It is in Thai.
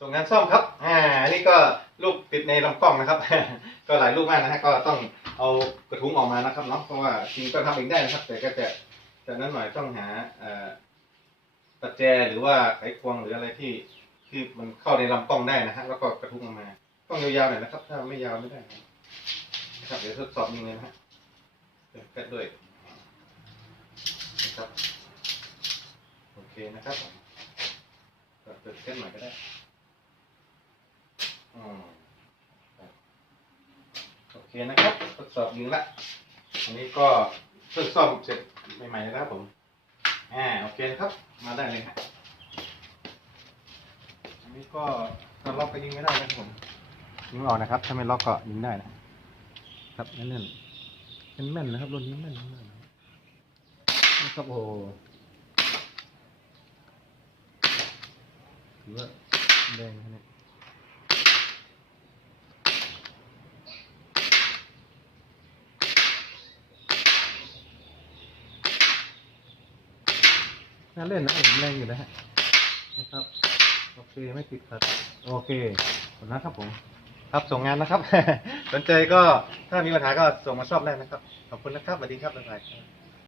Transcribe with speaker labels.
Speaker 1: ส่งงานซ่อมครับ อ่า อันนี้ก็ลูกติดในลำกล้องนะครับ ก็หลายลูกมากนะฮะ ก็ต้องเอากระทุ้งออกมานะครับเนาะ เพราะว่าจริงก็ทำเองได้นะครับ แต่ก็จะจากนั้นหน่อยต้องหาประแจหรือว่าไขควงหรืออะไรที่ที่มันเข้าในลำกล้องได้นะฮะ แล้วก็กระทุ้งออกมา ต้องยาวๆหน่อยนะครับ ถ้าไม่ยาวไม่ได้นะครับ เดี๋ยวทดสอบยิงเลยนะฮะเปิดแก๊สด้วยนะครับ โอเคนะครับผมก็เปิดแก๊สหน่อยก็ได้ อืมครับโอ เคนะครับทดสอบยิงละ อันนี้ก็เพิ่งซ่อมเสร็จใหม่ๆเลยนะครับผมอ่าโอเคนะครับ มาได้เลยฮะอันนี้ก็ถ้าล็อกก็ยิงไม่ได้นะครับผม
Speaker 2: ยิงออกนะครับ ถ้าไม่ล็อกก็ยิงได้นะครับแน่นๆเป็นแม่นนะครับรุ่นนี้แม่นมาก
Speaker 1: นะครับโอ้โห
Speaker 2: ถือว่าแดงนะเนี่ย น่าเล่นนะผมแรงอยู่นะฮะนะครับ โอเคไม่ติดขัดโอเคขอบคุณนะครับผม ครับส่งงานนะครับ สนใจก็ถ้ามีปัญหาก็ส่งมาชอบได้นะครับ ขอบคุณนะครับสวัสดีครับบ๊ายบาย